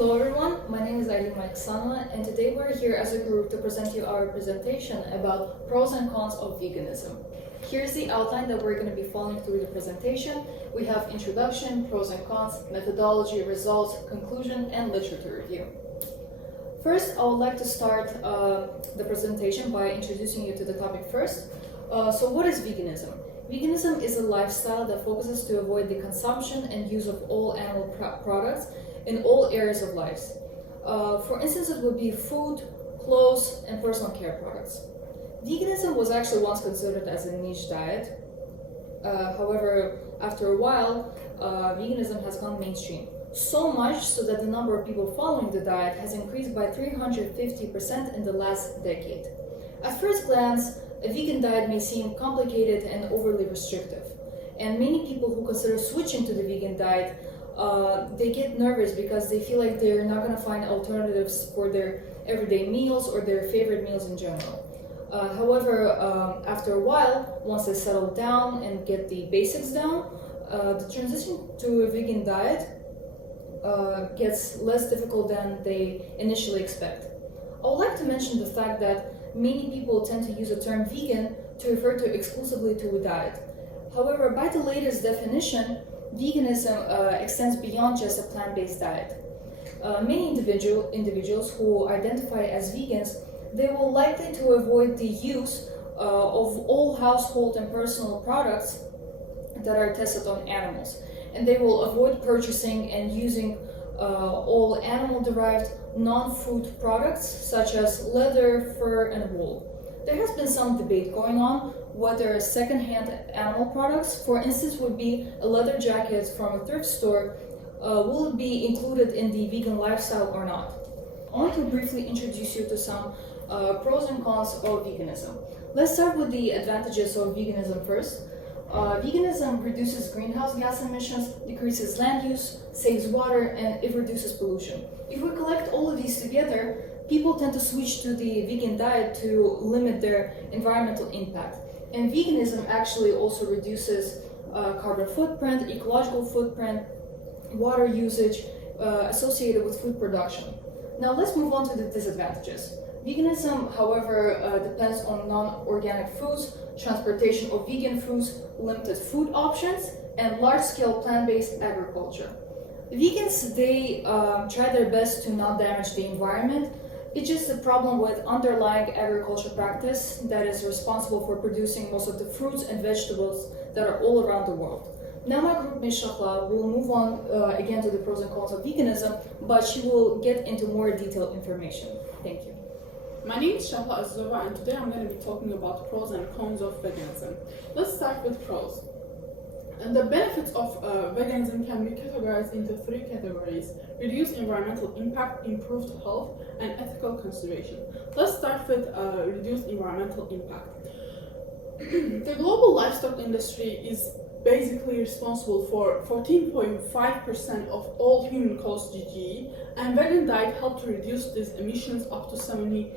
Hello everyone, my name is Malik-Aslanova, and today we're here as a group to present you our presentation about pros and cons of veganism. Here's the outline that we're going to be following through the presentation. We have introduction, pros and cons, methodology, results, conclusion, and literature review. First, I would like to start the presentation by introducing you to the topic first. So what is veganism? Veganism is a lifestyle that focuses to avoid the consumption and use of all animal products in all areas of life. For instance, it would be food, clothes, and personal care products. Veganism was actually once considered as a niche diet. However, after a while, veganism has gone mainstream. So much so that the number of people following the diet has increased by 350% in the last decade. At first glance, a vegan diet may seem complicated and overly restrictive. And many people who consider switching to the vegan diet, they get nervous because they feel like they're not going to find alternatives for their everyday meals or their favorite meals in general. However, after a while, once they settle down and get the basics down, the transition to a vegan diet gets less difficult than they initially expect. I would like to mention the fact that many people tend to use the term vegan to refer to exclusively to a diet. However, by the latest definition, veganism extends beyond just a plant-based diet. Many individuals who identify as vegans, they will likely to avoid the use of all household and personal products that are tested on animals. And they will avoid purchasing and using all animal-derived non-food products such as leather, fur, and wool. There has been some debate going on whether second-hand animal products, for instance, would be a leather jacket from a thrift store, will it be included in the vegan lifestyle or not. I want to briefly introduce you to some pros and cons of veganism. Let's start with the advantages of veganism first. Veganism reduces greenhouse gas emissions, decreases land use, saves water, and it reduces pollution. If we collect all of these together, people tend to switch to the vegan diet to limit their environmental impact. And veganism actually also reduces carbon footprint, ecological footprint, water usage associated with food production. Now let's move on to the disadvantages. Veganism, however, depends on non-organic foods, transportation of vegan foods, limited food options, and large-scale plant-based agriculture. Vegans, they try their best to not damage the environment. It's just a problem with underlying agriculture practice that is responsible for producing most of the fruits and vegetables that are all around the world. Now my group, Ms. Shahla, will move on again to the pros and cons of veganism, but she will get into more detailed information. Thank you. My name is Malik-Aslanova, and today I'm going to be talking about pros and cons of veganism. Let's start with pros. And the benefits of veganism can be categorized into three categories: reduced environmental impact, improved health, and ethical consideration. Let's start with reduced environmental impact. The global livestock industry is basically responsible for 14.5% of all human-caused GGE, and vegan diet helped to reduce these emissions up to 73%.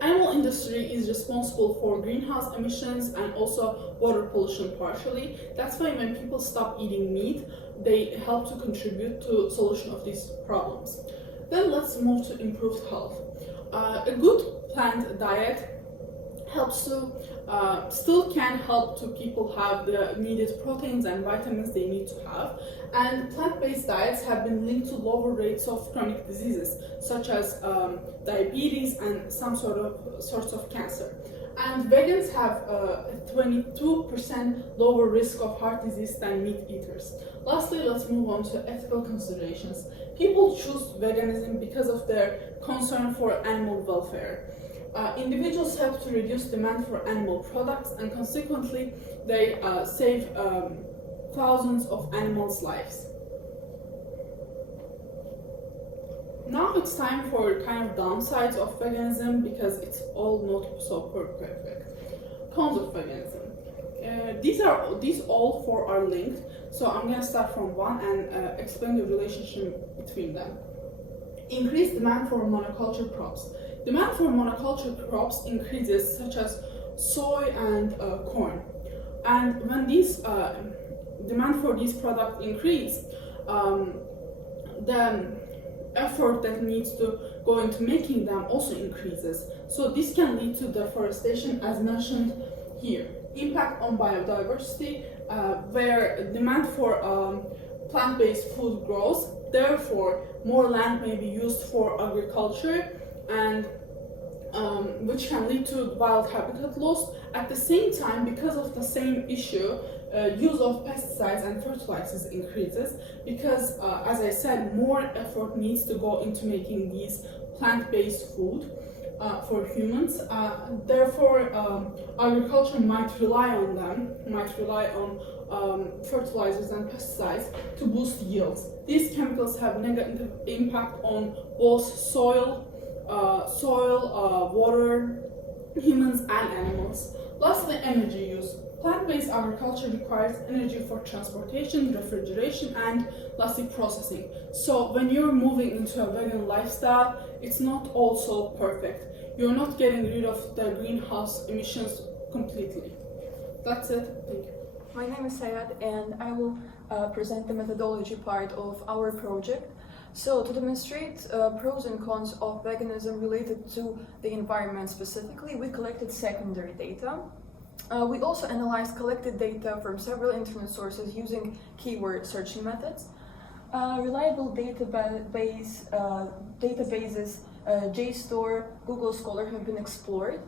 Animal industry is responsible for greenhouse emissions and also water pollution partially. That's why when people stop eating meat, they help to contribute to solution of these problems. Then let's move to improved health. A good plant diet helps to still can help to people have the needed proteins and vitamins they need to have, and plant-based diets have been linked to lower rates of chronic diseases such as diabetes and some sorts of cancer. And vegans have a 22% lower risk of heart disease than meat eaters. Lastly, let's move on to ethical considerations. People choose veganism because of their concern for animal welfare. Individuals help to reduce demand for animal products, and consequently they save thousands of animals' lives. Now it's time for kind of downsides of veganism, because it's all not so perfect. Cons of veganism. These all four are linked, so I'm going to start from one and explain the relationship between them. Increased demand for monoculture crops. Demand for monoculture crops increases, such as soy and corn. And when these demand for these products increase, the effort that needs to go into making them also increases. So this can lead to deforestation, as mentioned here. Impact on biodiversity, where demand for plant-based food grows, therefore more land may be used for agriculture, and which can lead to wild habitat loss. At the same time, because of the same issue, use of pesticides and fertilizers increases because, as I said, more effort needs to go into making these plant-based food for humans. Therefore, agriculture might rely on fertilizers and pesticides to boost yields. These chemicals have negative impact on both soil, water, humans, and animals. Lastly, energy use. Plant-based agriculture requires energy for transportation, refrigeration, and lastly, processing. So when you're moving into a vegan lifestyle, it's not also perfect. You're not getting rid of the greenhouse emissions completely. That's it. Thank you. My name is Sayed, and I will present the methodology part of our project. So, to demonstrate pros and cons of veganism related to the environment specifically, we collected secondary data. We also analyzed collected data from several internet sources using keyword searching methods. Reliable databases, JSTOR, Google Scholar have been explored.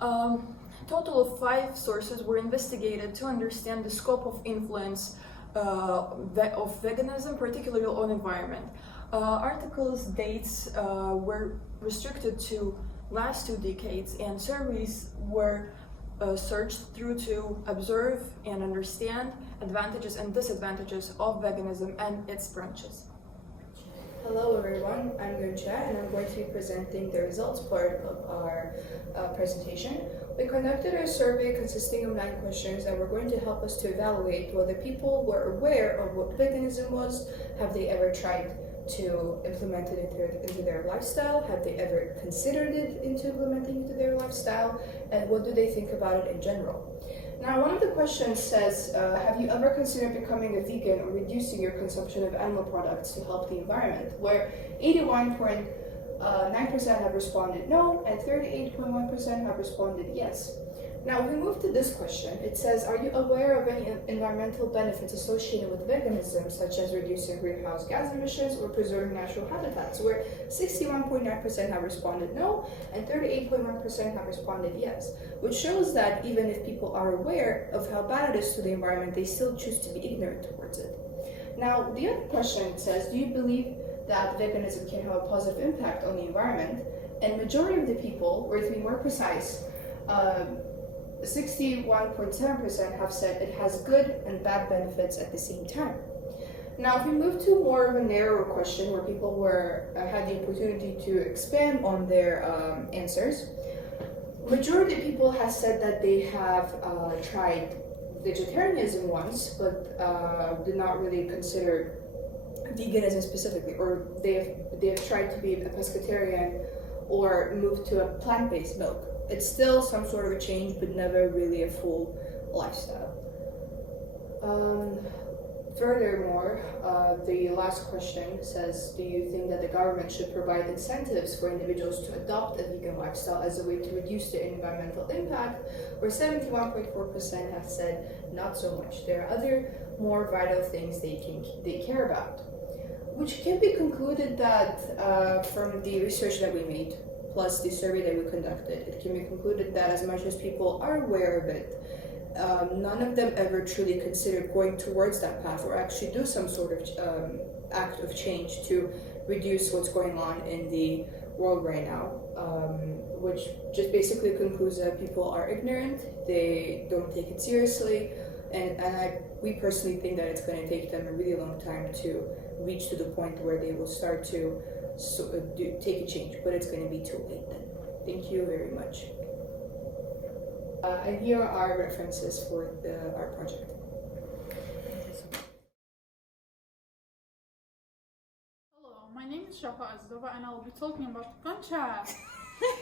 Total of 5 sources were investigated to understand the scope of influence of veganism, particularly on environment. Articles' dates were restricted to last 2 decades, and surveys were searched through to observe and understand advantages and disadvantages of veganism and its branches. Hello everyone, I'm Guncha and I'm going to be presenting the results part of our presentation. We conducted a survey consisting of 9 questions that were going to help us to evaluate whether people were aware of what veganism was, have they ever tried to implement it into their lifestyle, have they ever considered it into implementing into their lifestyle, and what do they think about it in general. Now, one of the questions says, have you ever considered becoming a vegan or reducing your consumption of animal products to help the environment? Where 81.9% have responded no, and 38.1% have responded yes. Now, if we move to this question, it says, are you aware of any environmental benefits associated with veganism, such as reducing greenhouse gas emissions or preserving natural habitats? Where 61.9% have responded no, and 38.1% have responded yes, which shows that even if people are aware of how bad it is to the environment, they still choose to be ignorant towards it. Now, the other question says, do you believe that veganism can have a positive impact on the environment? And majority of the people, or to be more precise, 61.7% have said it has good and bad benefits at the same time. Now, if we move to more of a narrower question where people had the opportunity to expand on their answers, majority of people have said that they have tried vegetarianism once, but did not really consider veganism specifically, or they have tried to be a pescatarian or move to a plant-based milk. It's still some sort of a change, but never really a full lifestyle. Furthermore, the last question says, do you think that the government should provide incentives for individuals to adopt a vegan lifestyle as a way to reduce their environmental impact? Where 71.4% have said not so much. There are other more vital things they care about, which can be concluded that from the research that we made, plus the survey that we conducted, it can be concluded that as much as people are aware of it, none of them ever truly considered going towards that path or actually do some sort of act of change to reduce what's going on in the world right now, which just basically concludes that people are ignorant, they don't take it seriously, and we personally think that it's going to take them a really long time to reach to the point where they will start to take a change, but it's going to be too late then. Thank you very much. And here are references for our project. Hello, my name is Malik-Aslanova and I will be talking about Guncha. You're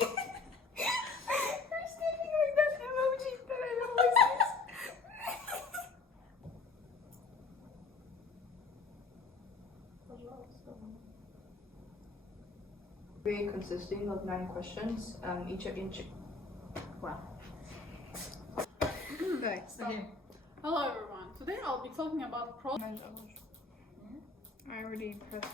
standing like that emoji that I always use. Survey consisting of 9 questions, each. Wow. Okay. Hello everyone. Today I'll be talking about pros. I already pressed